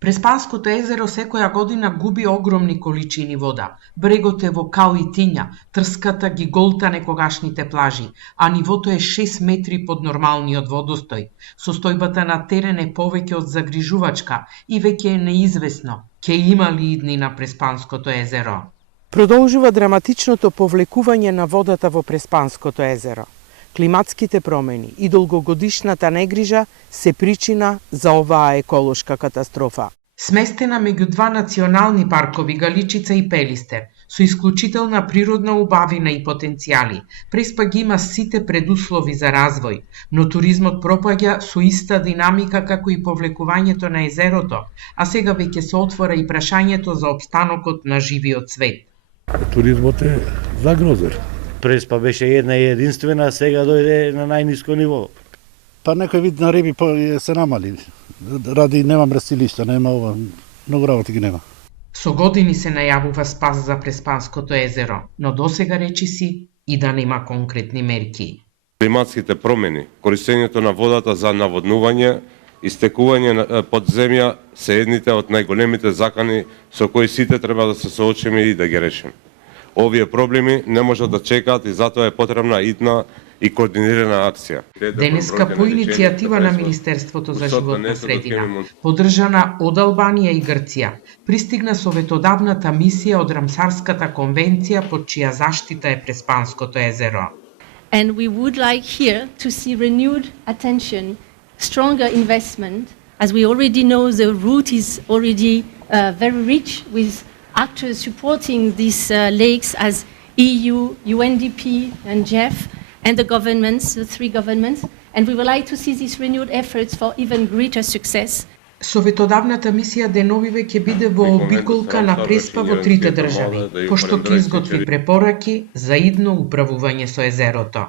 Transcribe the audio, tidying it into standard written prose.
Преспанското езеро секоја година губи огромни количини вода. Брегот е во кал и тиња, трската ги голта некогашните плажи, а нивото е 6 метри под нормалниот водостој. Состојбата на терен е повеќе од загрижувачка и веќе е неизвестно ќе има ли идни на Преспанското езеро. Продолжува драматичното повлекување на водата во Преспанското езеро. Климатските промени и долгогодишната негрижа се причина за оваа еколошка катастрофа. Сместена меѓу два национални паркови Галичица и Пелистер, со исклучителна природна убавина и потенцијали, Преспа ги има сите предуслови за развој, но туризмот пропаѓа со иста динамика како и повлекувањето на езерото, а сега веќе се отвора и прашањето за опстанокот на живиот свет. Туризмот е загрозер. Преспа беше една и единствена, сега дојде на најниско ниво. Па некој вид на риби се намали. Ради нема мрестилишта, нема ова, многу работи ги нема. Со години се најавува спас за Преспанското езеро, но досега речиси и да нема конкретни мерки. Климатските промени, користењето на водата за наводнување, истекување под земја се едните од најголемите закани со кои сите треба да се соочиме и да ги решиме. Овие проблеми не можат да чекаат и затоа е потребна идна и координирана акција. Денеска по иницијатива на Министерството за животна средина, поддржана од Албанија и Грција, пристигна советодавната мисија од Рамсарската конвенција под чија заштита е Преспанското езеро. And we would like here to see renewed attention, stronger investment, as we already know the route is already very rich with actors supporting these lakes as EU, UNDP and GEF and the governments, the three governments, and we would like to see these renewed efforts for even greater success. Советодавната мисија деновиве ќе биде во обиколка на Преспа во трите држави, пошто ќе изготви препораки за идно управување со езерото.